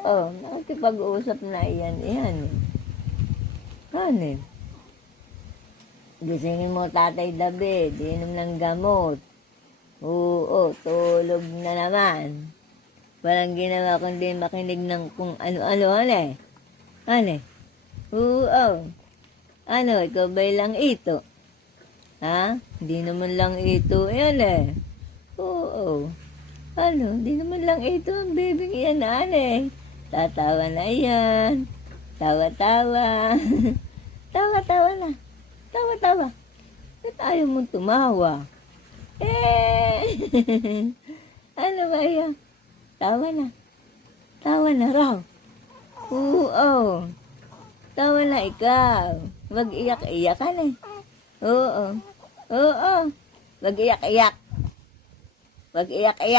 Oo, nakikipag-usap na yan. Ano eh? Gisingin mo Tatay David, inom ng gamot. Oo, tulog na naman. Walang ginawa kundi makinig ng kung ano-ano, eh. Oo. Ano, ikaw ba'y lang ito? Ha? Hindi naman lang ito yan eh. Oo. Hindi naman lang ito ang bibig yan, Tatawa na yan. Tawa-tawa. Tawa-tawa na. Tawa-tawa. Ba't ayaw mong tumawa? Ano ba yan? Tawa na. Tawa na raw. Oo. Tawa na ikaw. Wag iyak-iyakan eh. Oo. Wag iyak-iyak. Wag iyak-iyak.